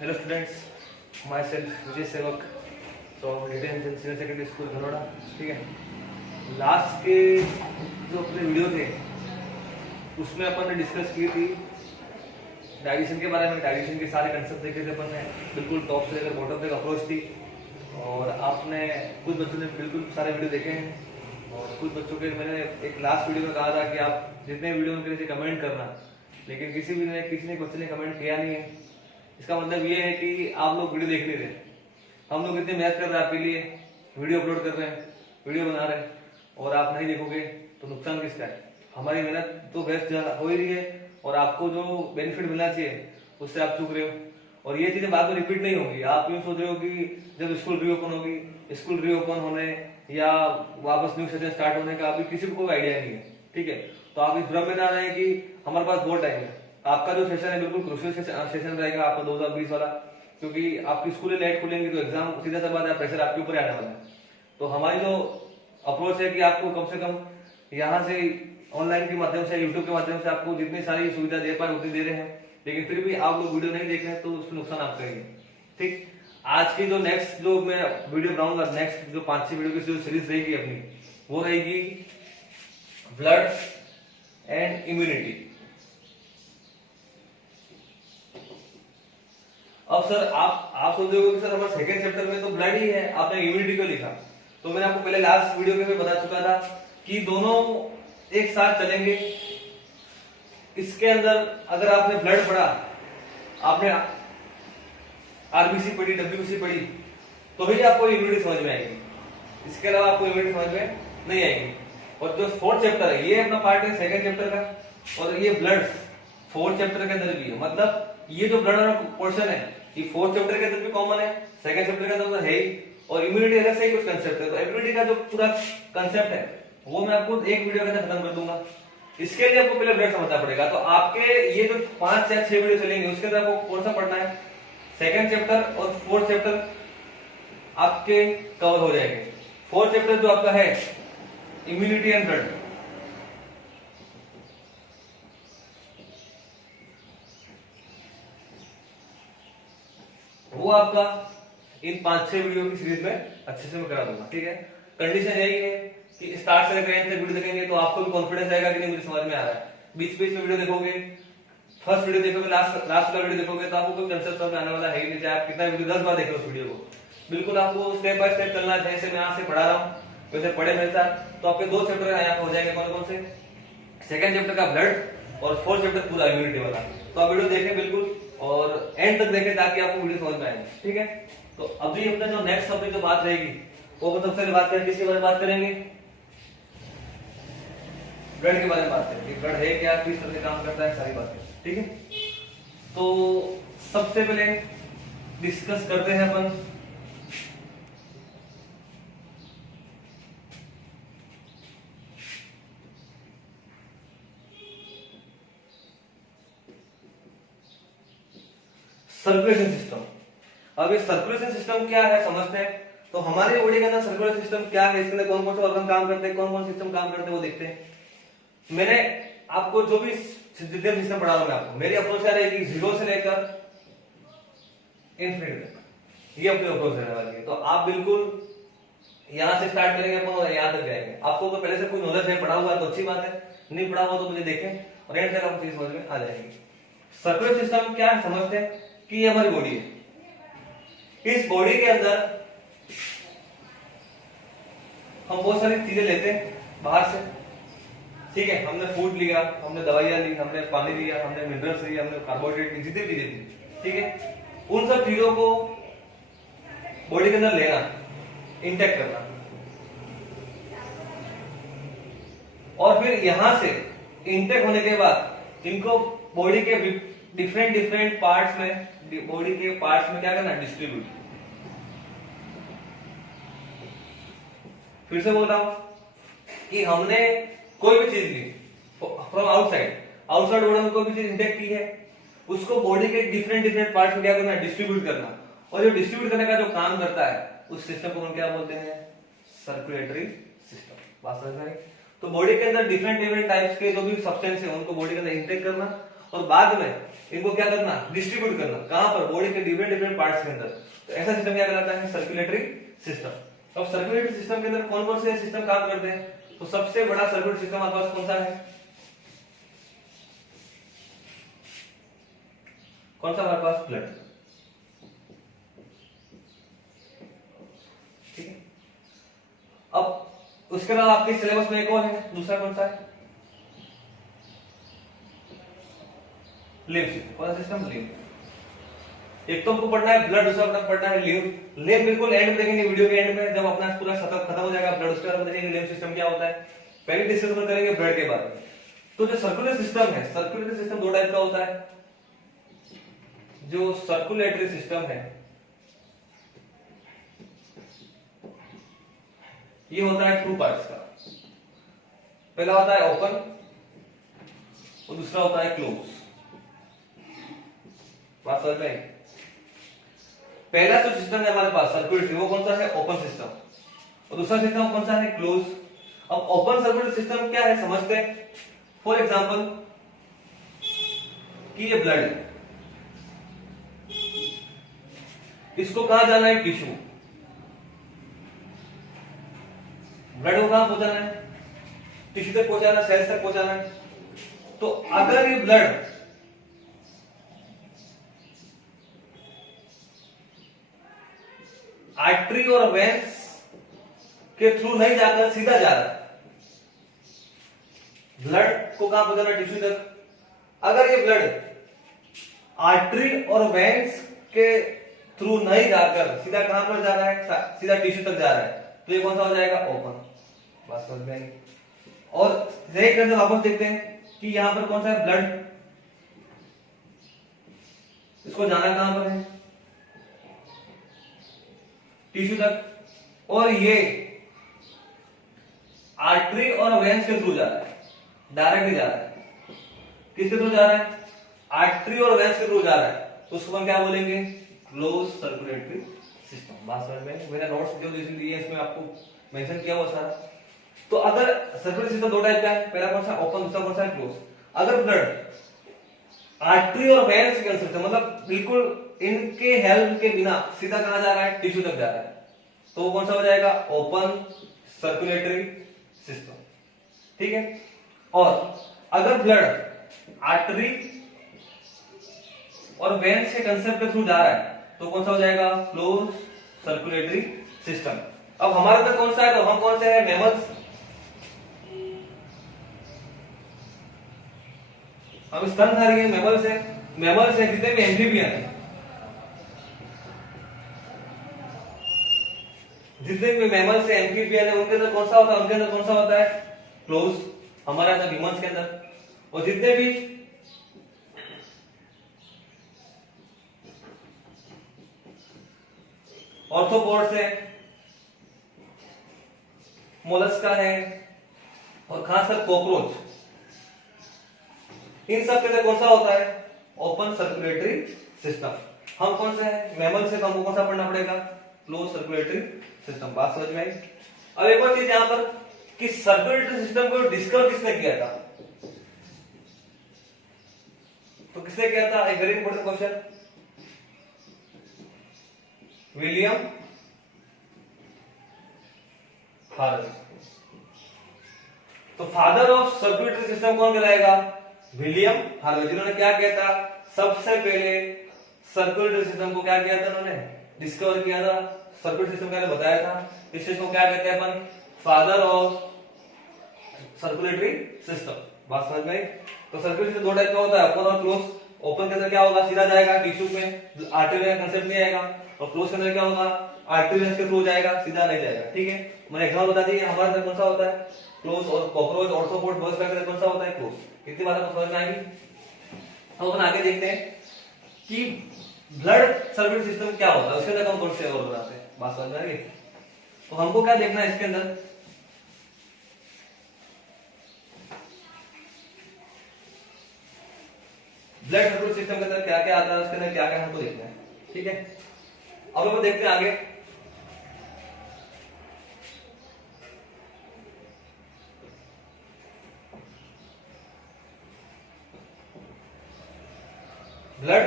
Hello students, my self Vijay Sevak from रिटेन senior secondary school Dhanora. ठीक है, लास्ट के जो अपने वीडियो थे उसमें अपन ने डिस्कस की थी डाइजेशन के बारे में। डाइजेशन के सारे कंसेप्ट देखे थे अपन ने, बिल्कुल टॉप से लेकर बॉटम तक अप्रोच थी। और आपने कुछ बच्चों ने बिल्कुल सारे वीडियो देखे हैं और कुछ बच्चों के मैंने एक लास्ट वीडियो में कहा था कि आप जितने वीडियो में नीचे कमेंट करना, लेकिन किसी ने बच्चे ने कमेंट किया नहीं है। इसका मतलब ये है कि आप लोग वीडियो देख नहीं रहे। हम लोग इतनी मेहनत कर रहे हैं आपके लिए, वीडियो अपलोड कर रहे हैं, वीडियो बना रहे हैं, और आप नहीं देखोगे तो नुकसान किसका है? हमारी मेहनत तो बेस्ट हो ही रही है और आपको जो बेनिफिट मिलना चाहिए उससे आप चूक रहे हो। और ये चीजें बाद में रिपीट नहीं होंगी। आप यूँ सोच रहे हो कि जब स्कूल रीओपन होगी, स्कूल रीओपन होने या वापस न्यू सेशन स्टार्ट होने का अभी किसी को कोई आइडिया नहीं है। ठीक है, तो आप इस भ्रम में ना रहें कि हमारे पास बहुत टाइम है। आपका जो सेशन है बिल्कुल क्रूशियल सेशन रहेगा आपका 2020 वाला, क्योंकि आपकी स्कूलें लेट खुलेंगी तो एग्जाम सीधा सा बात है, प्रेशर आपके ऊपर आने वाला है। तो हमारी जो अप्रोच है कि आपको कम से कम यहाँ से ऑनलाइन के माध्यम से, यूट्यूब के माध्यम से आपको जितनी सारी सुविधा दे पाए उतनी दे रहे हैं, लेकिन फिर भी आप लोग वीडियो नहीं देख रहे हैं तो उसमें नुकसान आप करेंगे। ठीक, आज की जो नेक्स्ट जो मैं वीडियो बनाऊंगा, नेक्स्ट जो 5-6 वीडियो की जो सीरीज रहेगी अपनी, वो रहेगी ब्लड एंड इम्यूनिटी। अब सर आप सोच रहे हो कि सर हमारे सेकंड चैप्टर में तो ब्लड ही है, आपने इम्यूनिटी क्यों लिखा? तो मैंने आपको पहले लास्ट वीडियो में बता चुका था कि दोनों एक साथ चलेंगे। इसके अंदर अगर आपने ब्लड पढ़ा, आपने आरबीसी पढ़ी, डब्ल्यूबीसी पढ़ी, तो ही आपको इम्यूनिटी समझ में आएगी। इसके अलावा आपको इम्यूनिटी समझ में नहीं आएगी। और जो फोर्थ चैप्टर है ये अपना पार्ट है सेकंड चैप्टर का, और ये ब्लड फोर्थ चैप्टर के अंदर भी है। मतलब ये जो ब्लड वाला पोर्शन है ये फोर्थ चैप्टर के अंदर भी कॉमन है, सेकंड चैप्टर के अंदर तो है ही, और इम्यूनिटी अलग से ही कुछ कंसेप्ट है। तो इम्यूनिटी का जो पूरा कंसेप्ट है वो मैं आपको एक वीडियो के अंदर खत्म कर दूंगा। इसके लिए आपको पहले ब्लड समझना पड़ेगा। तो आपके ये जो 5 या 6 वीडियो चलेंगे उसके अंदर आपको कौन सा पढ़ना है, सेकंड चैप्टर और फोर्थ चैप्टर आपके कवर हो जाएंगे। फोर्थ चैप्टर जो आपका है इम्यूनिटी एंड ब्लड, वो आपका इन 5-6 वीडियो की सीरीज में अच्छे से मैं करा दूंगा। ठीक है, कंडीशन यही है कि स्टार्ट से लेकर एंड तक वीडियो देखेंगे तो आपको भी कॉन्फिडेंस आएगा कि नहीं मुझे समझ में आ रहा है। बीच बीच में वीडियो देखोगे, फर्स्ट वीडियो देखोगे, लास्ट वाला वीडियो देखोगे तो आपको कोई कंसेप्ट समझ में आने वाला है ही नहीं। चाहे आप कितना वीडियो 10 बार देख लो उस वीडियो को, बिल्कुल आपको स्टेप बाय स्टेप चलना है। जैसे मैं यहाँ से पढ़ा रहा हूँ वैसे पढ़े मेरे साथ, तो आपके 2 चैप्टर यहाँ पे हो जाएंगे। कौन कौन से? सेकंड चैप्टर का ब्लड और फोर्थ चैप्टर पूरा इम्यूनिटी वाला। तो आप वीडियो देखें बिल्कुल और एंड तक देखें ताकि आपको वीडियो समझ में आए। ठीक है, तो अभी अपना जो नेक्स्ट टॉपिक जो बात रहेगी वो सबसे पहले बात करें किसके बारे में बात करेंगे? ब्लड के बारे में बात करेंगे। ब्लड है क्या, किस तरह से काम करता है, सारी बातें। ठीक है, तो सबसे पहले डिस्कस करते हैं अपन सर्कुलेशन सिस्टम। अब ये सर्कुलेशन सिस्टम क्या है समझते हैं। तो हमारे बॉडी के अंदर सर्कुलेशन सिस्टम क्या है, इसके अंदर कौन कौन से ऑर्गन काम करते हैं, कौन कौन सिस्टम काम करते हैं वो देखते हैं। मैंने आपको जो भी जितने सिस्टम पढ़ा रहा हूं मैं आपको, मेरी अप्रोच क्या रहेगी 0 से लेकर इन्फिनिटी तक, ये अपनी अप्रोच रहने वाली है। तो आप बिल्कुल यहां से स्टार्ट करेंगे अपन और यहां तक जाएंगे। आपको तो पहले से कोई नॉलेज है, पढ़ा हुआ है तो अच्छी बात है, नहीं पढ़ा हुआ तो मुझे देखें और एंड तक आपको चीज समझ में आ जाएगी। सर्कुलेशन सिस्टम क्या है समझते हैं कि ये हमारी बॉडी है। इस बॉडी के अंदर हम बहुत सारी चीजें लेते हैं बाहर से। ठीक है, हमने फूड लिया, हमने दवाइयां ली, हमने पानी लिया, हमने मिनरल्स लिया, हमने कार्बोहाइड्रेट की जितनी चीजें थी। ठीक है, उन सब चीजों को बॉडी के अंदर लेना, इंटेक्ट करना, और फिर यहां से इंटेक्ट होने के बाद इनको बॉडी के डिफरेंट पार्ट्स में, बॉडी के पार्ट्स में क्या करना, डिस्ट्रीब्यूट। फिर से बोल रहा हूं कि हमने कोई भी चीज ली फ्रॉम आउटसाइड बॉडी में, कोई भी चीज इंटेक्ट की है, उसको बॉडी के डिफरेंट पार्ट्स में क्या करना, डिस्ट्रीब्यूट करना। और जो डिस्ट्रीब्यूट करने का जो काम करता है उस सिस्टम को हम क्या बोलते हैं, सर्कुलेटरी सिस्टम। बात समझ में आई? तो बॉडी के अंदर डिफरेंट टाइप्स के जो भी सब्सटेंस है उनको बॉडी के अंदर इंटेक करना और बाद में इनको क्या करना, डिस्ट्रीब्यूट करना, कहां पर, बॉडी के डिफरेंट डिफरेंट पार्ट्स के अंदर। तो ऐसा सिस्टम क्या कहलाता है, सर्कुलेटरी सिस्टम। अब सर्कुलेटरी सिस्टम के अंदर कौन कौन से सिस्टम काम करते हैं, तो सबसे बड़ा सर्कुलेटरी सिस्टम हमारे पास कौन सा है, कौन सा हमारे पास, ब्लड। ठीक है। अब उसके अलावा आपके सिलेबस में एक और है, दूसरा कौन सा है, लिम्फ सिस्टम। कौन सा सिस्टम, लिम्फ। एक तो हमको पढ़ना है ब्लड, दूसरा अपना पढ़ना है लिम्फ। लिम्फ बिल्कुल एंड में देखेंगे, वीडियो के एंड में जब अपना पूरा सेटअप खत्म हो जाएगा ब्लड, उसके बाद देखेंगे लिम्फ सिस्टम क्या होता है। पहले डिस्कस करेंगे ब्लड के बारे में। तो जो सर्कुलर सिस्टम है, सर्कुलेटरी सिस्टम दो टाइप का होता है। जो सर्कुलेटरी सिस्टम है ये होता है टू पार्ट्स का। पहला होता है ओपन और दूसरा होता है क्लोज। बात समझ में? पहला जो सिस्टम है हमारे पास सर्कुलेटरी, वो कौन सा है, ओपन सिस्टम। और दूसरा सिस्टम कौन सा है, क्लोज। अब ओपन सर्कुलेटरी सिस्टम क्या है समझते हैं। फॉर एग्जांपल कि ये ब्लड है, इसको कहां जाना है, टिश्यू। ब्लड को कहां पहुंचाना है, टिश्यू तक पहुंचाना, सेल्स तक पहुंचाना है। तो अगर ये ब्लड आर्टरी और वेंस के थ्रू नहीं जाकर सीधा जा रहा है, ब्लड को कहां पहुंचाना, टिश्यू तक। अगर ये ब्लड आर्टरी और वेंस के थ्रू नहीं जाकर सीधा कहां पर जा रहा है, सीधा टिश्यू तक जा रहा है, तो ये कौन सा हो जाएगा, ओपन। बात समझ में आई? और यही करके वापस देखते हैं कि यहां पर कौन सा है, ब्लड, इसको जाना कहां पर है, टिश्यू तक। और ये आर्टरी और वेंस के थ्रू जा रहा है, डायरेक्टली जा रहा है। किसके थ्रू जा रहा है, आर्टरी और वेंस के थ्रू जा रहा है, तो उसको हम क्या बोलेंगे, क्लोज सर्कुलेटरी सिस्टम। बात समझ में? मेरा नोट्स जो दिए इसमें आपको मेंशन किया हुआ सारा। तो अगर सर्कुलेटरी सिस्टम दो टाइप का है, पहला कौन सा, ओपन, दूसरा कौन सा है, क्लोज। अगर ब्लड आर्टरी और वेंस के अंदर, मतलब बिल्कुल इनके हेल्प के बिना सीधा कहां जा रहा है, टिश्यू तक जा रहा है, तो वो कौन सा हो जाएगा, ओपन सर्कुलेटरी सिस्टम। ठीक है। और अगर ब्लड आर्टरी और वेंस के कंसेप्ट के थ्रू जा रहा है, तो कौन सा हो जाएगा, क्लोज सर्कुलेटरी सिस्टम। अब हमारे अंदर कौन सा है, तो हम कौन से हैं, मैमल्स। हम स्तनधारी हैं, मैमल्स हैं। मैमल्स हैं, जितने भी एम्फीबियन हैं, जितने भी मैमल्स हैं, एम्फीबियन है, उनके अंदर कौन सा होता है, उनके अंदर कौन सा होता है, क्लोज। हमारे अंदर ह्यूमंस के अंदर। और जितने भी ऑर्थोपोड्स है, मोलस्का है, और खासकर कॉकरोच, इन सब के अंदर कौन सा होता है, ओपन सर्कुलेटरी सिस्टम। हम कौन से हैं, मैमल से, तो हमको कौन सा पढ़ना पड़ेगा, क्लोज सर्कुलेटरी सिस्टम। बात समझ में आई? अब एक और चीज यहां पर कि सर्कुलेटरी सिस्टम को डिस्कवर किसने किया था, तो किसने किया था, एक very important question, William Harvey. तो फादर ऑफ सर्कुलेटरी सिस्टम कौन कहलाएगा, विलियम हार्वे, जिन्होंने क्या किया था, सबसे पहले सर्कुलेटरी सिस्टम को क्या किया था, उन्होंने डिस्कवर किया था। सर्कुलेटरी सिस्टम का बताया था, इस चीज को क्या कहते हैं अपन, फादर ऑफ सर्कुलेटरी सिस्टम। बात समझ में आई? तो सर्कुलेटरी सिस्टम दो टाइप का होता है, ओपन और क्लोज। ओपन के अंदर क्या होगा, सीधा जाएगा टिश्यू में, आर्टरी का कंसेप्ट नहीं आएगा। और क्लोज के अंदर क्या होगा, आर्टरी के थ्रू जाएगा, सीधा नहीं जाएगा। ठीक है, मैंने एग्जाम्पल बता दिया हमारे अंदर कौन सा होता है, क्लोज। और कॉकरोच, ऑर्थोपोड, बर्ड्स का कौन सा होता है, क्लोज। इतनी बात आपको समझ में आएगी। हम अपन आगे देखते हैं कि ब्लड सर्कुलेटरी सिस्टम क्या होता है, उसके अंदर हम कौन से और बनाते हैं। बात समझ में आ रही है? तो हमको क्या देखना है इसके अंदर, ब्लड सर्कुलेटरी सिस्टम के अंदर क्या क्या आता है, उसके अंदर क्या क्या हमको देखना है। ठीक है, अब हम देखते हैं आगे। Blood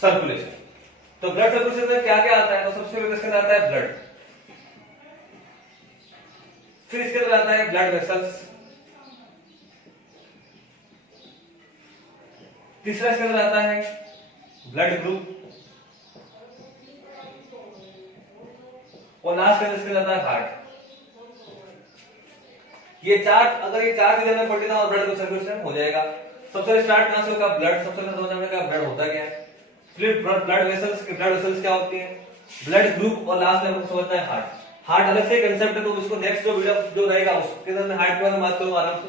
circulation. तो ब्लड सर्कुलेशन में क्या क्या आता है? तो सबसे पहले इसके अंदर आता है ब्लड, फिर इसके अंदर आता है ब्लड वेसल्स, तीसरा इसके अंदर आता है ब्लड ग्रुप, और लास्ट में इसके अंदर आता है हार्ट। ये चार, अगर ये चार चीजें हमें पढ़ी ना और ब्लड सर्कुलेशन हो जाएगा। सबसे स्टार्ट कहां से होगा? ब्लड। सबसे पहले समझने का ब्लड होता क्या है, फिर ब्लड वेसल्स, ब्लड वेसल्स क्या होती है, ब्लड ग्रुप, और लास्ट में हमको समझना है हार्ट। हार्ट अलग से कंसेप्ट है, तो उसको नेक्स्ट जो वीडियो जो रहेगा उसके अंदर मैं हार्ट के बारे में बात करूंगा आराम से।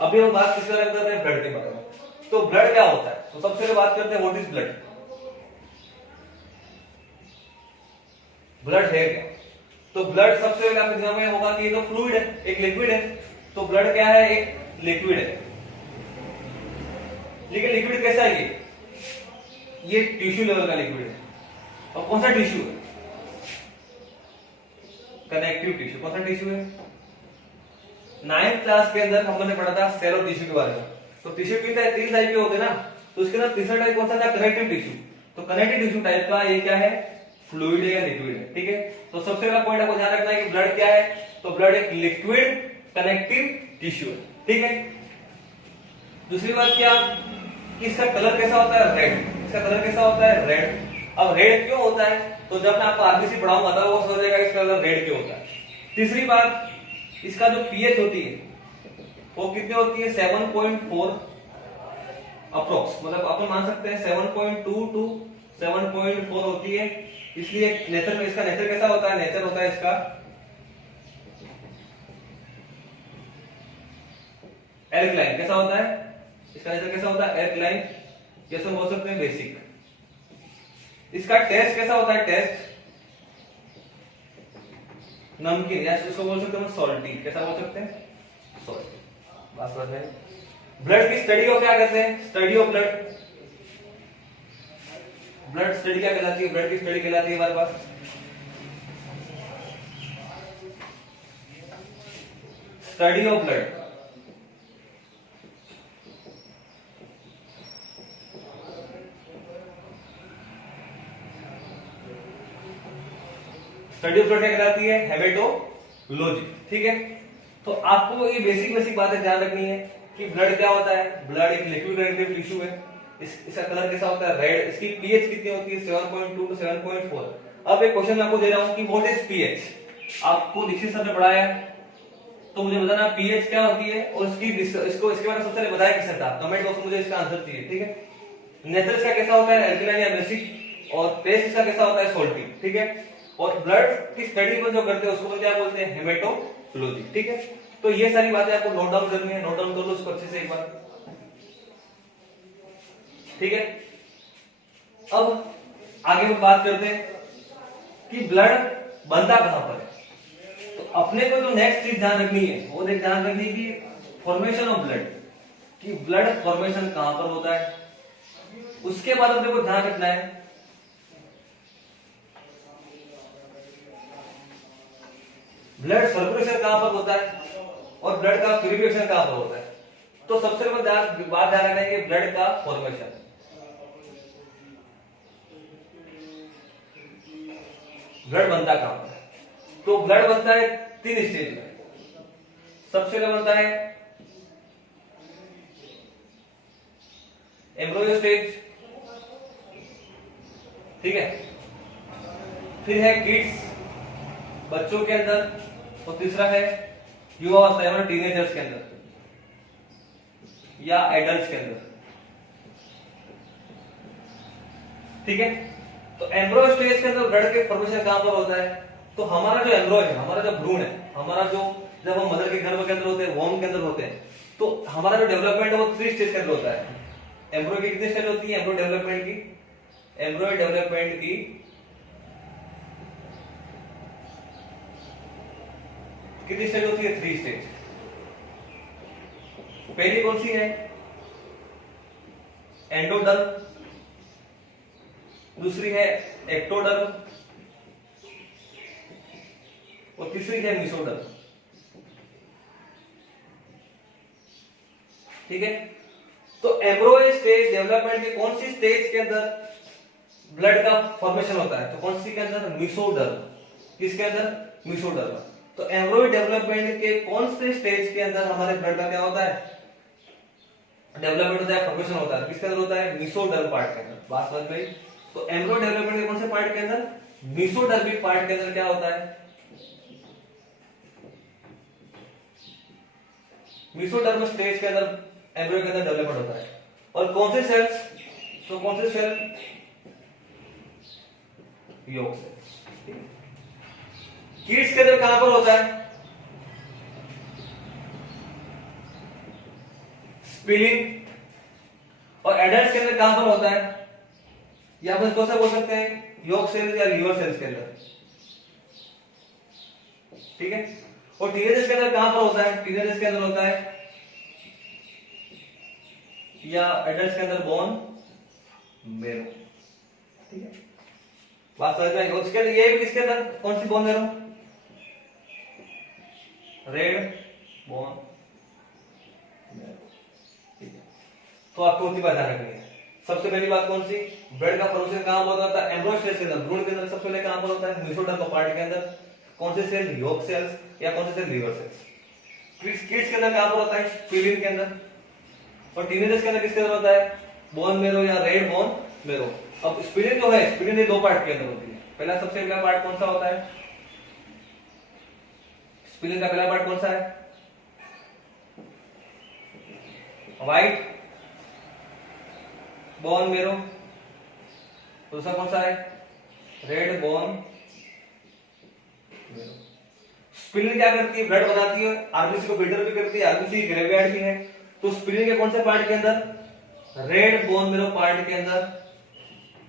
अभी हम बात किसके बारे में कर रहे हैं? ब्लड के बारे में। तो ब्लड क्या होता है? तो सबसे पहले बात करते हैं व्हाट इज ब्लड। ब्लड है क्या? तो ब्लड सबसे पहले आपके दिमाग में होगा कि ये तो फ्लूइड है, एक लिक्विड है। तो ब्लड क्या है? एक लिक्विड है। लेकिन लिक्विड कैसा है? ये टिश्यू लेवल का लिक्विड है। और कौन सा टिश्यू है? Connective tissue. कौन सा टिश्यू है? 9th क्लास के अंदर हमने पढ़ा था सेल और टिश्यू के बारे में। तो टिश्यू की तीन टाइप के होते हैं ना, तो उसके अंदर तीसरा टाइप कौन सा था? Connective tissue. तो कनेक्टिव टिश्यू टाइप का ये क्या है? फ्लूइड है या लिक्विड है। ठीक है, तो सबसे पहला पॉइंट आपको ध्यान रखना है कि ब्लड क्या है? तो ब्लड एक लिक्विड कनेक्टिव टिश्यू है। ठीक है, दूसरी बात क्या कि इसका कलर कैसा होता है? रेड। इसका कलर कैसा होता है? रेड। अब रेड क्यों होता है? तो जब मैं आपको आरबीसी पढ़ाऊंगा तब वो समझ जाएगा इसका कलर रेड क्यों होता है। तीसरी बात, इसका जो पीएच होती है वो कितनी होती है? 7.4 अप्रोक्स, मतलब अपन मान सकते हैं 7.2 टू 7.4 होती है। इसलिए नेचर में इसका नेचर कैसा होता है? नेचर होता है इसका एल्कलाइन। कैसा होता है? इसका नेचर कैसा होता है? एल्कलाइन, जैसे बोल सकते हैं बेसिक। इसका टेस्ट कैसा होता है? टेस्ट नमकीन, या इसको बोल सकते हैं सॉल्टी। कैसा बोल सकते हैं? सॉल्टी। बात समझ में? ब्लड की स्टडी को क्या कहते हैं? Study of blood. Blood study क्या कहलाती है? ब्लड की स्टडी कहलाती है हमारे पास study of blood. Study of blood क्या कहलाती है? हेमेटोलॉजी। ठीक है, तो आपको ये बेसिक बेसिक बातें ध्यान रखनी है कि ब्लड क्या होता है। ब्लड एक लिक्विड कनेक्टिव टिश्यू है। इसका कलर कैसा होता है? रेड। इसकी पीएच कितनी होती है? 7.2 टू 7.4। अब एक क्वेश्चन मैं आपको दे रहा हूं कि व्हाट इज पीएच। आपको दीक्षित सर ने पढ़ाया है, तो मुझे बताना पीएच क्या होती है और इसको इसके बारे में सबसे पहले बताया किसने था? कमेंट बॉक्स में मुझे इसका आंसर चाहिए। ठीक है, नेचर इसका कैसा होता है? एल्कलाइन या बेसिक, और टेस्ट इसका कैसा होता है? सॉल्टी। ठीक है, और ब्लड की स्टडी को जो करते हैं उसको क्या बोलते हैं? हेमेटोलॉजी। ठीक है, तो ये सारी बातें आपको नोट डाउन करनी है। नोट डाउन कर लो इसको अच्छे से एक बार। ठीक है, अब आगे हम बात करते हैं कि ब्लड बनता कहां पर है। तो अपने को जो नेक्स्ट चीज ध्यान रखनी है वो ध्यान रखनी है कि फॉर्मेशन ऑफ ब्लड, कि ब्लड फॉर्मेशन कहां पर होता है। उसके बाद अपने को ध्यान रखना है ब्लड सर्कुलेशन कहां पर होता है और ब्लड का प्यूरिफिकेशन कहां पर होता है। तो सबसे पहले बात ध्यान रखना है कि ब्लड का फॉर्मेशन। ब्लड बनता कहां पर है? तो ब्लड बनता है 3 स्टेज में। सबसे पहले बनता है एम्ब्रियो स्टेज। ठीक है, फिर है किड्स, बच्चों के अंदर, और तीसरा है युवावस्था या टीनेजर्स के अंदर या एडल्ट्स के अंदर। ठीक है, तो एम्ब्रियो स्टेज के अंदर ब्लड के फॉर्मेशन कहां पर होता है? तो हमारा जो एम्ब्रियो है, हमारा जो भ्रूण है, हमारा जो जब हम मदर के गर्भ के अंदर होते हैं, वॉर्म के अंदर होते हैं, तो हमारा जो डेवलपमेंट है वो 3 स्टेज के अंदर होता है। एम्ब्रियो की कितनी स्टेज होती है? एम्ब्रियो डेवलपमेंट की कितनी स्टेज होती है? 3 स्टेज। पहली कौन सी है? एंडोडर्म, दूसरी है एक्टोडर्म, और तीसरी है मेसोडर्म। ठीक है, तो एम्ब्रियो स्टेज डेवलपमेंट के कौन सी स्टेज के अंदर ब्लड का फॉर्मेशन होता है? तो कौन सी के अंदर? मेसोडर्म। किसके अंदर? मेसोडर्म। तो एम्ब्रियो डेवलपमेंट के कौन से स्टेज के अंदर हमारे ब्लड का क्या होता है? डेवलपमेंट होता है, फॉर्मेशन होता है। किसके अंदर होता है? मेसोडर्म पार्ट के अंदर। बात समझ गई? तो एम्ब्रियो डेवलपमेंट के कौन से पार्ट के अंदर? मेसोडर्मिक पार्ट के अंदर क्या होता है? मेसोडर्म स्टेज के अंदर एम्ब्रियो के अंदर डेवलपमेंट होता है। और कौन से सेल्स? तो कौन से सेल? योग सेल्स। किड्स के अंदर कहां पर होता है? स्प्लीन। और एडल्ट के अंदर कहां पर होता है? या बस कौन सा बोल सकते हैं? योग सेल्स या लीवर सेल्स के अंदर। ठीक है। और टीनेजर्स के अंदर कहां पर होता है? टीनेजर्स के अंदर होता है या एडल्ट्स के अंदर बोन मेरो। ठीक है, बात समझ में आई? उसके अंदर ये किसके अंदर कौन सी bone marrow? Red bone marrow. ठीक है, तो आपको उतनी बात ध्यान रखनी है। सबसे पहली बात कौन सी? ब्लड का फॉर्मेशन कहां पर होता है? एम्ब्रियो स्टेज के अंदर, भ्रूण के अंदर। सबसे पहले कहां पर होता है? मेसोडर्म पार्ट के अंदर। कौन से सेल? योग सेल्स या कौन से सेल? Liver cells. किड्स के अंदर कहां पर होता है? स्प्लीन के अंदर। और टीनेजर्स के अंदर किसके अंदर होता है? बोन मेरो या रेड बोन मेरो। अब स्प्लीन जो है, स्प्लीन ये दो पार्ट के अंदर होती है। पहला सबसे पहला पार्ट कौन सा होता है? स्प्लीन का पहला पार्ट कौन सा है? White bone marrow. दूसरा कौन सा है? रेड बोन मेरो। स्प्लीन क्या करती है? ब्लड बनाती है, आरबीसी को फिल्टर भी करती है, आरबीसी ग्रेवयार्ड भी है। तो स्प्लीन के कौन से पार्ट के अंदर? रेड बोन मेरो पार्ट के अंदर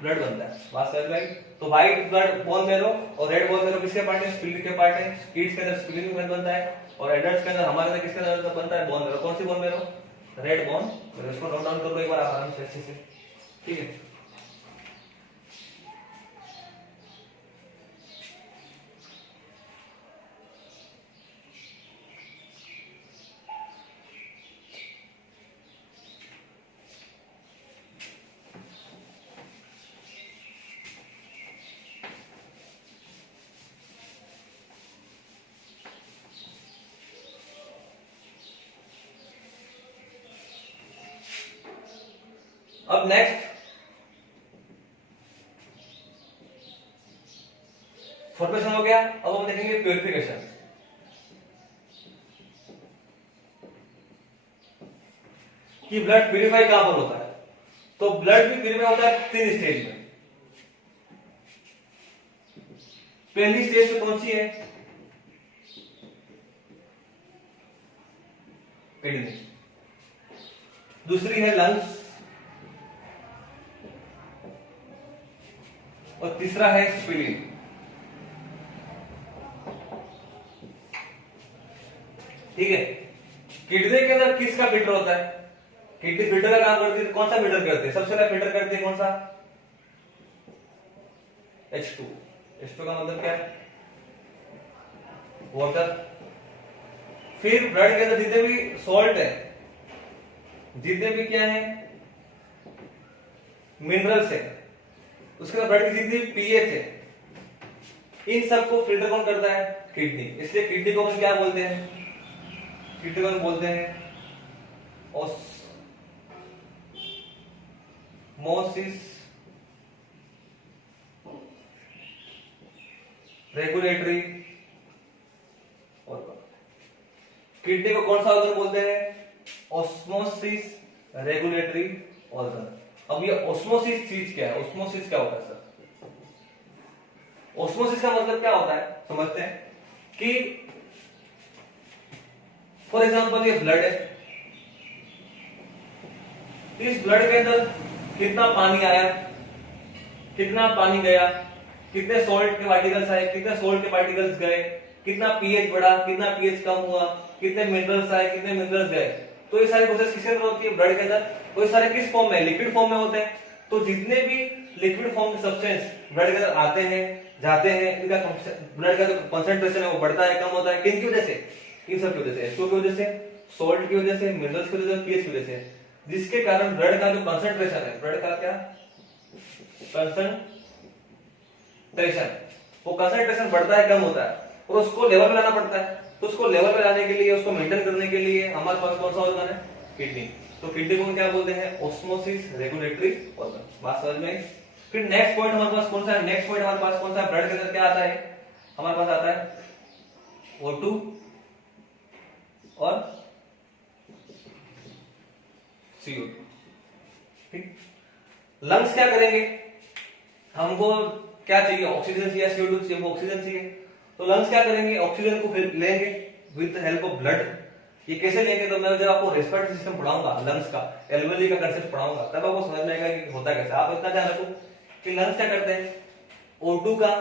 ब्लड बनता है। बात समझ में आई? तो व्हाइट ब्लड बोन मेरो और रेड बोन मेरो किसके पार्ट है? स्प्लीन के पार्ट है। किड्स के अंदर स्प्लीन में बनता है और एडल्ट्स के अंदर हमारे अंदर किसके अंदर बनता है? Bone marrow. कौन सी bone marrow? Red bone marrow. इसको नोट डाउन कर लो एक बार आराम से, अच्छे से। ठीक है, अब नेक्स्ट फॉर्मेशन हो गया। अब हम देखेंगे प्यूरिफिकेशन। कि ब्लड प्यूरिफाई कहां पर होता है? तो ब्लड भी प्यूरिफाई होता है 3 स्टेज में। पहली स्टेज तो कौन सी है? किडनी। दूसरी है लंग्स और तीसरा है स्प्लीन। ठीक है, किडनी के अंदर किसका फिल्टर होता है? किडनी फिल्टर का काम करती है। कौन सा फिल्टर करती है? सबसे पहले फिल्टर करती है कौन सा? H2। H2 का मतलब क्या है? वाटर। फिर ब्लड के अंदर जितने भी सॉल्ट है, जितने भी क्या है मिनरल्स है, उसके बाद ब्लड की जितनी पीएच है, इन सबको फिल्टर कौन करता है? किडनी। इसलिए किडनी को हम क्या बोलते हैं? किडनी को हम बोलते हैं ऑस्मोसिस रेगुलेटरी ऑर्गन। किडनी को कौन सा ऑर्गन बोलते हैं? Osmosis regulatory organ. अब ये ऑस्मोसिस चीज क्या है? ऑस्मोसिस क्या होता है सर? ऑस्मोसिस का मतलब क्या होता है समझते हैं। कि फॉर एग्जांपल ये ब्लड है, इस ब्लड के अंदर कितना पानी आया, कितना पानी गया, कितने सॉल्ट के पार्टिकल्स आए, कितने सॉल्ट के पार्टिकल्स गए, कितना पीएच बढ़ा, कितना पीएच कम हुआ, कितने मिनरल्स आए, कितने मिनरल्स गए। तो ये सारी प्रोसेस किसके अंदर होती है? ब्लड के अंदर। तो ये सारे किस फॉर्म में? लिक्विड फॉर्म में होते हैं। तो जितने भी लिक्विड फॉर्म के सब्सटेंस ब्लड के अंदर आते हैं जाते हैं, इनका ब्लड का जो कंसंट्रेशन है वो बढ़ता है कम होता है। किन की वजह से? इन सब की वजह से, H2 की वजह से, सॉल्ट की वजह से, मिनरल्स की वजह से, पीएच की वजह से। जिसके कारण ब्लड का जो कंसंट्रेशन है, ब्लड का क्या कंसंट्रेशन, वो कंसंट्रेशन बढ़ता है कम होता है, और उसको लेवल पे लाना पड़ता है। तो उसको लेवल पे लाने के लिए, उसको मेंटेन करने के लिए हमारे पास कौन सा ऑर्गन है, किडनी। तो किडनी को क्या बोलते हैं, ऑस्मोसिस रेगुलेटरी ऑर्गन। बात समझ में। फिर नेक्स्ट पॉइंट हमारे पास कौन सा है, नेक्स्ट पॉइंट हमारे पास कौन सा है, ब्लड के अंदर क्या आता है, हमारे पास आता है O2 और CO2। ठीक। लंग्स क्या करेंगे, हमको क्या चाहिए, ऑक्सीजन चाहिए, CO2 चाहिए, हमको ऑक्सीजन चाहिए। तो लंग्स क्या करेंगे, ऑक्सीजन को लेंगे with the help of blood. ये कैसे लेंगे, तो मैं जब आपको रेस्पिरेटरी सिस्टम पढ़ाऊंगा लंग्स का, एल्वेली का कंसेप्ट पढ़ाऊंगा, तब आपको समझ में आएगा कि होता कैसे। आप इतना ध्यान रखो कि लंग्स क्या करते हैं, O2 का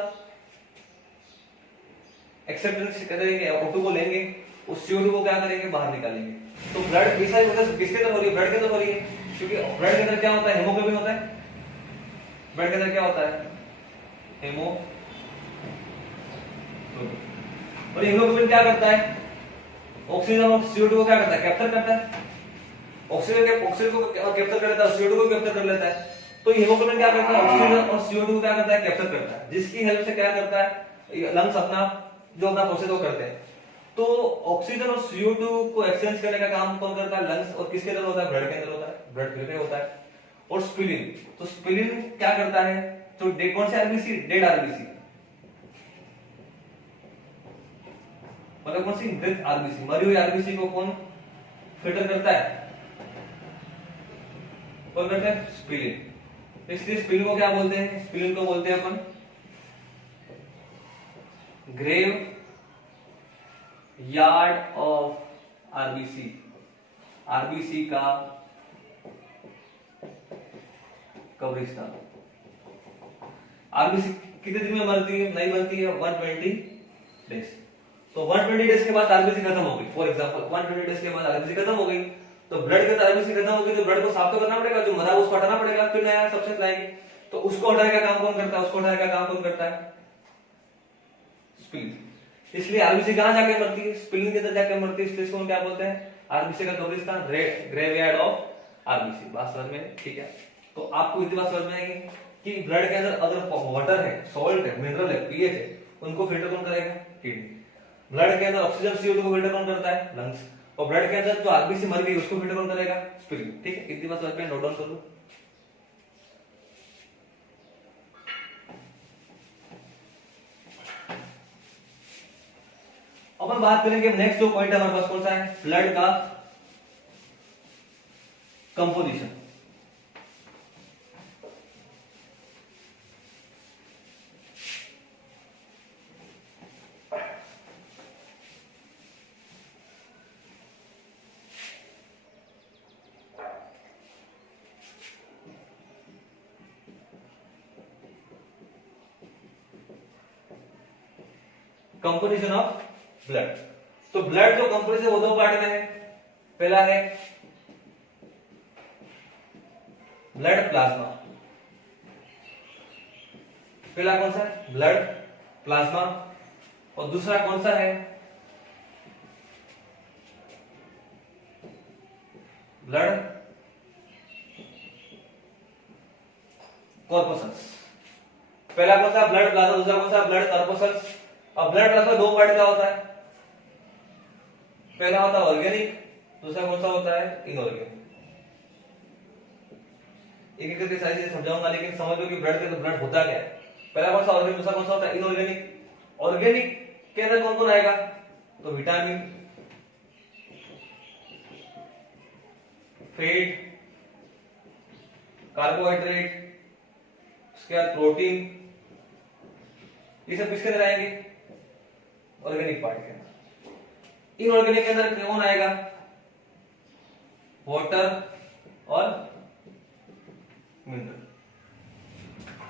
एक्सेप्टेंस करेंगे, O2 को लेंगे, उस CO2 को क्या करेंगे, बाहर निकालेंगे। तो ब्लड किसके अंदर हो रही है, ब्लड के अंदर हो रही है, क्योंकि ब्लड के अंदर क्या होता है, हेमोग्लोबिन होता है। ब्लड के अंदर क्या होता है, हेमोग्लोबिन। और हीमोग्लोबिन क्या करता है, ऑक्सीजन और CO2 को क्या करता है, कैप्चर करता है। ऑक्सीजन को कैप्चर कर लेता है, CO2 को कैप्चर कर लेता है। तो हीमोग्लोबिन क्या करता है, ऑक्सीजन और CO2 को क्या करता है, कैप्चर करता है, जिसकी हेल्प से क्या करता है, लंग्स अपना जो अपना प्रोसेस वो करते हैं। तो ऑक्सीजन और CO2 को एक्सचेंज करने का काम कौन करता है, लंग्स। और किसके अंदर होता है, ब्लड के अंदर होता है, ब्लड फिल्टर होता है। और स्प्लीन, तो स्प्लीन क्या करता है, तो कौन से आरबीसी, डेड आरबीसी, मतलब कौन सी, मृत आरबीसी, मरी हुई आरबीसी को कौन फिल्टर करता है, कौन करता है, स्प्लीन। इसलिए स्प्लीन को क्या बोलते हैं, स्प्लीन को बोलते हैं अपन graveyard of RBC, RBC का कब्रिस्तान। आरबीसी कितने दिन में मरती है, नहीं बनती है, 120 डेज। तो 120 डेज के बाद आरबीसी खत्म हो गई, फॉर एग्जांपल 120 डेज के बाद आरबीसी खत्म हो गई, तो ब्लड के अंदर आरबीसी खत्म हो गई, तो ब्लड को साफ तो करना पड़ेगा, जो मरा उसको हटाना पड़ेगा, फिर नया सब्सटेंस लाएंगे। तो उसको हटाने का काम कौन करता है, उसको हटाने का काम कौन करता है, स्प्लीन। इसलिए आरबीसी कहां जाके मरती है, स्प्लीन के अंदर जाके मरती है, इसलिए इसको क्या बोलते हैं, आरबीसी का कब्रिस्तान, ग्रेवयार्ड ऑफ आरबीसी। बात समझ में, ठीक है। तो आपको इतनी बात समझ में आएगी कि ब्लड के अंदर अगर वाटर है, सॉल्ट है, मिनरल है, पीएच है, उनको फिल्टर कौन करेगा, किडनी। ब्लड के अंदर ऑक्सीजन CO2 को फिल्टर कौन करता है, लंग्स। और ब्लड के अंदर जो आरबीसी मर गई उसको फिल्टर कौन करेगा, स्प्लीन। ठीक है, इतनी बात समझ में, नोट डाउन कर लो। अपन बात करेंगे नेक्स्ट जो पॉइंट है हमारे पास कौन सा है, ब्लड का कंपोजिशन। Composition of blood. तो ब्लड जो कंपोजिशन वो दो पार्ट में है। पहला है ब्लड प्लाज्मा। पहला कौन सा है, ब्लड प्लाज्मा। और दूसरा कौन सा है, ब्लड कॉर्पोसल्स। पहला कौन सा, ब्लड प्लाज्मा, दूसरा कौन सा, ब्लड कॉर्पोसल्स। अब ब्लड प्लाज्मा दो पार्ट का होता है, पहला होता है ऑर्गेनिक, दूसरा कौन सा होता है, इनऑर्गेनिक। एक एक करके सारी चीजें समझाऊंगा, लेकिन समझ लो कि ब्लड के अंदर ब्लड होता क्या है। पहला कौन सा ऑर्गेनिक, दूसरा कौन सा होता है, इनऑर्गेनिक। ऑर्गेनिक के अंदर कौन कौन आएगा, तो विटामिन, फैट, कार्बोहाइड्रेट, उसके बाद प्रोटीन, ये सब किसके अंदर आएंगे, ऑर्गेनिक पार्ट के अंदर। इनऑर्गेनिक के अंदर कौन आएगा, वाटर और मिनरल।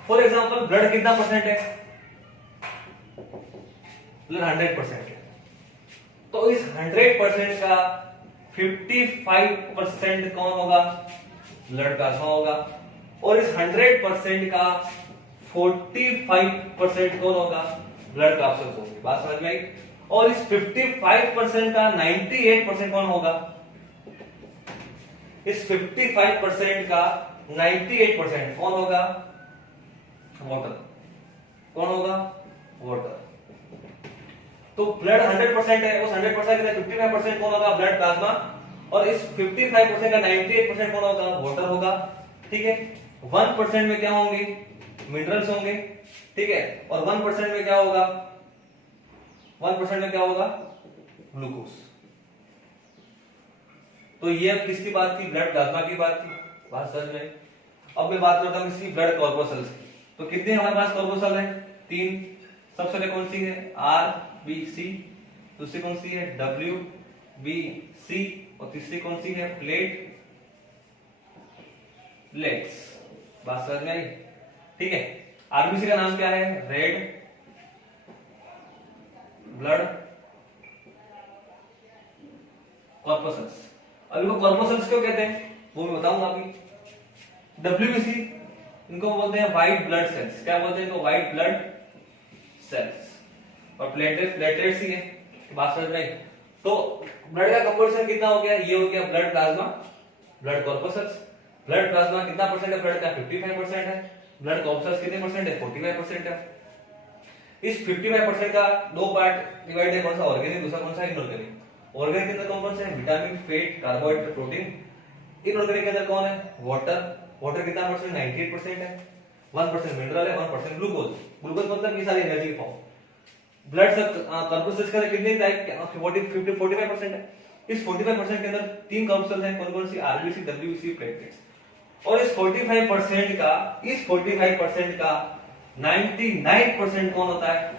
फॉर एग्जांपल ब्लड कितना परसेंट है, ब्लड 100% है। तो इस 100% का 55% कौन होगा, ब्लड प्लाज्मा होगा। और इस 100% का 45% कौन होगा, ब्लड कॉर्पोसल्स होंगे। बात समझ में आई। और इस 55% का 98% कौन होगा, इस 55% का 98% कौन होगा? वाटर। कौन होगा? वाटर। तो ब्लड 100% है, उस 100% का 55% कौन होगा? Blood plasma. और इस 55% का 98% कौन होगा? वाटर होगा। ठीक है, 1% में क्या होंगे? मिनरल्स होंगे। ठीक है, और 1% में क्या होगा? 1% में क्या होगा? ग्लूकोज। तो ये अब किसकी बात थी? ब्लड प्लाज्मा की बात थी। बात समझ में? अब मैं बात करता हूं इसकी ब्लड कॉर्पोसल्स की। तो कितने हमारे पास कॉर्पोसल है? 3। सबसे पहले कौन सी है? R B C. दूसरी कौन सी है? W B C. और तीसरी कौन सी है? प्लेट्स। बात समझ में आई? ठीक है, आरबीसी का नाम क्या है? Red blood corpuscles. अब इनको कॉर्पोसल्स क्यों कहते हैं वो मैं बताऊंगा अभी। डब्ल्यूबीसी इनको बोलते हैं व्हाइट ब्लड सेल्स। क्या बोलते हैं इनको? White blood cells. और प्लेटलेट्स ही है। बात समझ में आई? तो ब्लड का कंपोजिशन कितना हो गया? ये हो गया blood plasma, blood corpuscles. Blood plasma कितना परसेंट है? ब्लड का 55% है। ब्लड कॉर्पोसल्स कितने परसेंट है? 45% है। इस 55% का दो पार्ट डिवाइड है, कौन सा? ऑर्गेनिक, दूसरा कौन सा? इनऑर्गेनिक। ऑर्गेनिक के अंदर कौन कौन से हैं? Vitamin, fat, carbohydrate, protein. Inorganic के अंदर कौन है? वाटर। वाटर कितना परसेंट? 98% है। 1% मिनरल है, 1% ग्लूकोज। ग्लूकोज मतलब ये सारी एनर्जी फॉर्म। ब्लड कॉर्पोसल्स का कितने टाइप? 45% है। इस 45% के अंदर 3 कॉर्पोसल्स हैं, कौन कौन सी? RBC, WBC, platelets. और इस 45% का 99% कौन होता है?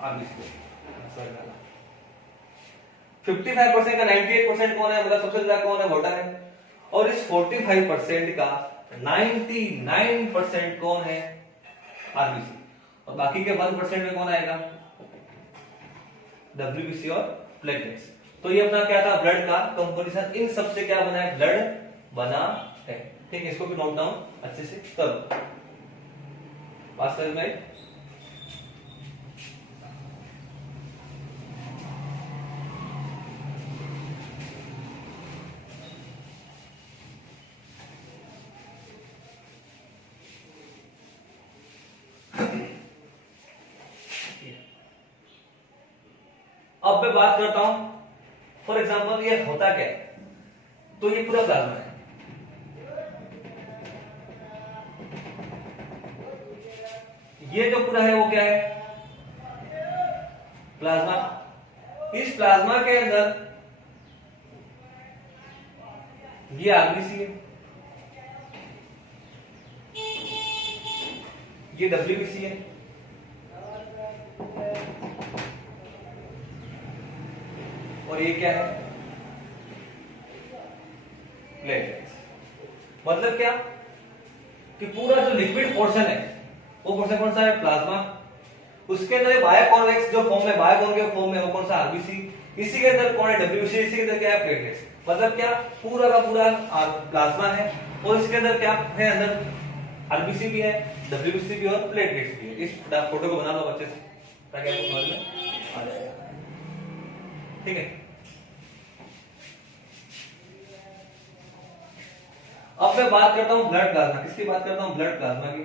आरबीसी। 55% का 98% कौन है? मतलब सबसे ज्यादा कौन है? वाटर है। और इस 45% का 99% कौन है? आरबीसी। और बाकी के 1% में कौन आएगा? डब्ल्यूबीसी और प्लेटलेट्स। तो ये अपना क्या था? ब्लड का कंपोजिशन। इन सबसे क्या बना है? ब्लड बना है। ठीक है, इसको भी नोट डाउन अच्छे से करो। बात समझ में? अब मैं बात करता हूं, फॉर एग्जाम्पल ये होता क्या है? तो ये पूरा प्लाज्मा है। ये जो पूरा है वो क्या है? प्लाज्मा। इस प्लाज्मा के अंदर ये आरबीसी है, ये डब्ल्यूबीसी है, और ये क्या है? प्लेटलेट्स। मतलब क्या कि पूरा जो लिक्विड पोर्शन है वो पोर्शन कौन सा है? प्लाज्मा। उसके अंदर बायोकॉन्वेक्स जो फॉर्म है, बायोकॉन्वेव फॉर्म में वो कौन सा? आरबीसी। इसी के अंदर कौन है? डब्ल्यूबीसी। इसी के अंदर क्या है? प्लेटलेट्स। मतलब क्या पूरा का पूरा प्लाज्मा है, और इसके अंदर क्या है? अंदर आरबीसी भी है, डब्ल्यूबीसी भी और प्लेटलेट्स भी है। इस फोटो को बना लो अच्छे से ताकि आपको समझ में आ जाएगा। ठीक है, अब मैं बात करता हूं ब्लड प्लाज्मा। किसकी बात करता हूं? ब्लड प्लाज्मा की।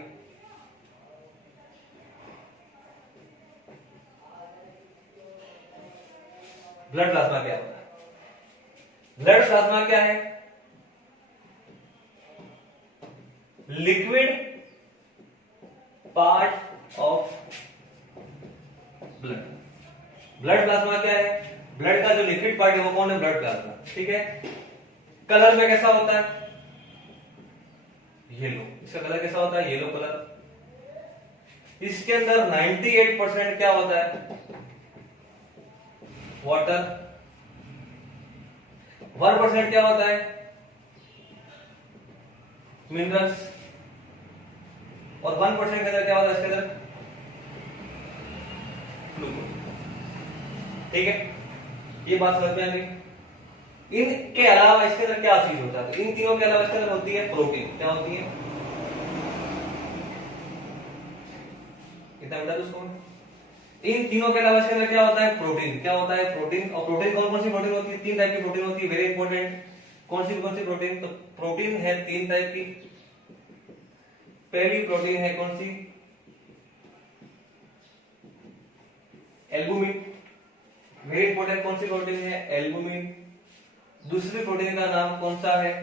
ब्लड प्लाज्मा क्या होता है? ब्लड प्लाज्मा क्या है? Liquid part of blood. Blood plasma क्या है? ब्लड का जो लिक्विड पार्ट है वो कौन है? Blood plasma. ठीक है, कलर में कैसा होता है? येलो। इसका कलर कैसा होता है? Yellow colour. इसके अंदर 98% क्या होता है? वाटर। 1% क्या होता है? मिनरल्स। और 1% के अंदर क्या होता है? इसके अंदर ग्लूकोज। ठीक है, ये बात समझ में आ गई। इनके अलावा इसके अंदर क्या चीज होता है? इन तीनों के अलावा इसके अंदर होती है प्रोटीन। क्या होती है? कितना बेटा दोस्तों? इन तीनों के अलावा इसके अंदर क्या होता है? प्रोटीन। क्या होता है? प्रोटीन। और प्रोटीन कौन कौन सी प्रोटीन होती है? 3 टाइप की प्रोटीन होती है, वेरी इंपॉर्टेंट। कौन सी प्रोटीन? तो प्रोटीन है 3 टाइप की। पहली प्रोटीन है कौन सी? एल्बुमिन। वेरी इंपॉर्टेंट, कौन सी प्रोटीन है? एल्बुमिन। दूसरी प्रोटीन का नाम कौन सा है?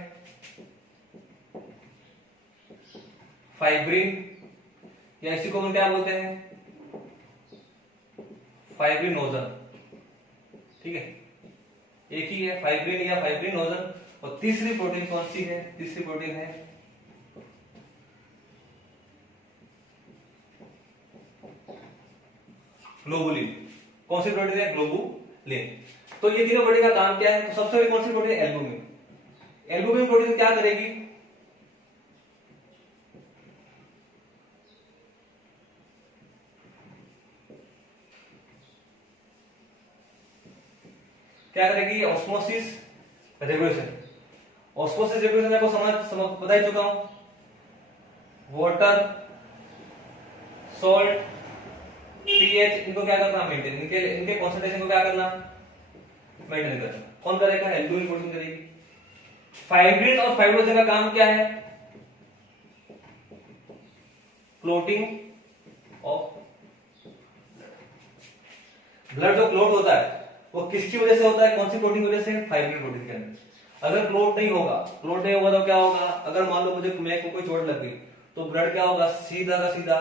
फाइब्रिन, या इसी को हम क्या बोलते हैं? फाइब्रिनोजन। ठीक है, एक ही है, फाइब्रिन या फाइब्रिनोजन। और तीसरी प्रोटीन कौन सी है? तीसरी प्रोटीन है ग्लोबुलिन। कौन सी प्रोटीन है? ग्लोबुलिन। तो ये तीनों प्रोटीन का काम क्या है? तो सबसे पहले कौन सी प्रोटीन? एल्बुमिन। एल्बुमिन प्रोटीन क्या करेगी? क्या करेगी? Osmosis regulation. ऑस्मोसिस रेगुलेशन को समझ बता ही चुका हूं। वाटर, सॉल्ट, पीएच, इनको क्या करना? मेंटेन। इनके कॉन्सेंट्रेशन को क्या करना? मेंटेन करना। कौन करेगा? एल्बुमिन प्रोटीन करेगी। फाइब्रिन और फाइब्रोजन का काम क्या है? Clotting of blood. जो क्लोट होता है वो किसकी वजह से होता है? कौन सी प्रोटीन की वजह से? फाइब्रिन प्रोटीन के अंदर। अगर क्लोट नहीं होगा तो क्या होगा? अगर मान लो मैं को कोई चोट लग गई तो ब्लड क्या होगा? सीधा का सीधा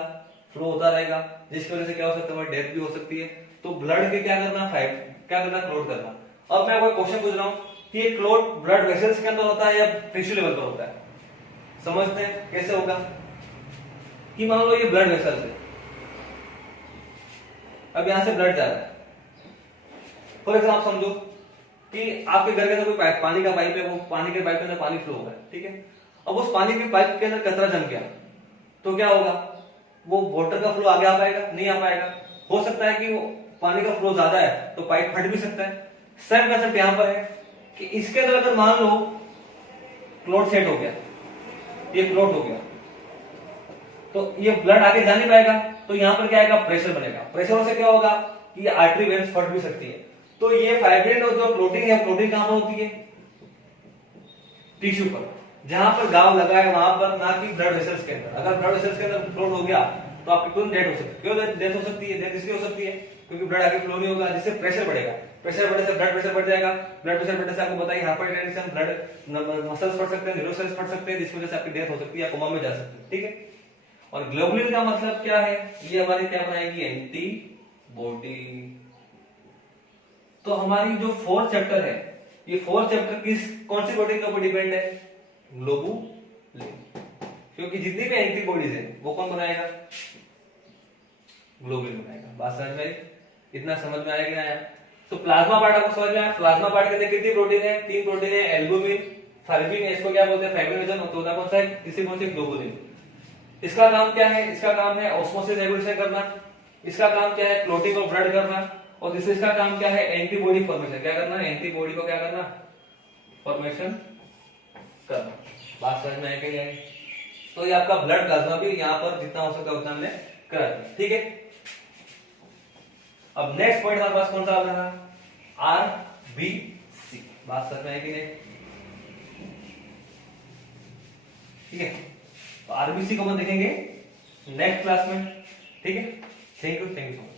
फ्लो होता रहेगा, जिसकी वजह से क्या हो सकता है? डेथ भी हो सकती है। तो ब्लड के क्या करना? क्या करना? क्लोट करना। अब मैं कोई क्वेश्चन पूछ रहा हूं कि ये क्लोट ब्लड वेसल्स के अंदर होता है या टिश्यू लेवल पर होता है? समझते हैं कैसे होगा? कि मान लो ये ब्लड वेसल्स है, अब यहां से ब्लड जा रहा है। फॉर एग्जाम्पल समझो कि आपके घर के अंदर कोई पानी का पाइप है, वो पानी के पाइप के अंदर पानी फ्लो हो रहा है, ठीक है। अब उस पानी के पाइप के अंदर कचरा जम गया तो क्या होगा? वो वाटर का फ्लो आगे आ पाएगा? नहीं आ पाएगा। हो सकता है कि वो पानी का फ्लो ज्यादा है तो पाइप फट भी सकता है। सेम कंसेप्ट यहां पर है कि इसके अंदर अगर मान लो क्लोट सेट हो गया, ये क्लोट हो गया, तो ये ब्लड आगे जा नहीं पाएगा। तो यहां पर क्या आएगा? प्रेशर बनेगा। प्रेशर से क्या होगा कि ये आर्टरी वेन्स फट भी सकती है। तो ये फाइब्रिन और जो क्लोटिंग है, क्लोटिंग कहां पर होती है? टिश्यू पर, जहां पर घाव लगा है वहां पर, ना कि ब्लड वेसल्स के अंदर। अगर ब्लड वेसल्स के अंदर क्लोट हो गया तो आपकी तुरंत डेथ हो सकती है। क्यों डेथ हो सकती है? डेथ इसलिए हो सकती है क्योंकि ब्लड आगे फ्लो नहीं होगा, जिससे प्रेशर बढ़ेगा। प्रेशर बढ़ने से ब्लड प्रेशर बढ़ जाएगा। ब्लड प्रेशर बढ़ने से आपको बताइए हाइपरटेंशन, ब्लड मसल्स फट सकते हैं, न्यूरो सेल्स फट सकते हैं, जिसकी वजह से आपकी डेथ हो सकती है, कोमा में जा सकती है, ठीक है। और ग्लोबुलिन का मतलब क्या है? ये हमारी क्या बनाएगी? एंटीबॉडी। तो हमारी जो 4th चैप्टर है, ये 4th चैप्टर किस कौन सी प्रोटीन के ऊपर डिपेंड है? ग्लोबुलिन। क्योंकि जितनी भी एंटीबॉडीज है वो कौन बनाएगा? ग्लोबुलिन बनाएगा। बात समझ में आई? इतना समझ में आया कि नहीं आया? तो प्लाज्मा पार्ट आपको समझ में आया? प्लाज्मा पार्ट के अंदर कितनी प्रोटीन है? 3 प्रोटीन है। एल्बुमिन, फाइब्रिन, इसको क्या बोलते हैं? फाइब्रिनोजन। और चौथा कौन सा है? तीसरी कौन सी? ग्लोबुलिन। इसका काम क्या है? इसका काम है ऑस्मोसिस रेगुलेशन करना। इसका काम क्या है? क्लोटिंग ऑफ ब्लड करना। और इसका काम क्या है? Antibody formation. क्या करना है? एंटीबॉडी को क्या करना? फॉर्मेशन करना। बात समझ में आई कि नहीं? तो ये आपका ब्लड प्लाज्मा भी यहाँ पर जितना हो सकता है उतना हमने करा दिया, ठीक है। अब नेक्स्ट पॉइंट हमारे पास कौन सा आ रहा है? आरबीसी। बात समझ में आई कि नहीं? ठीक है, तो आरबीसी को हम देखेंगे नेक्स्ट क्लास में, ठीक है। Thank you so much.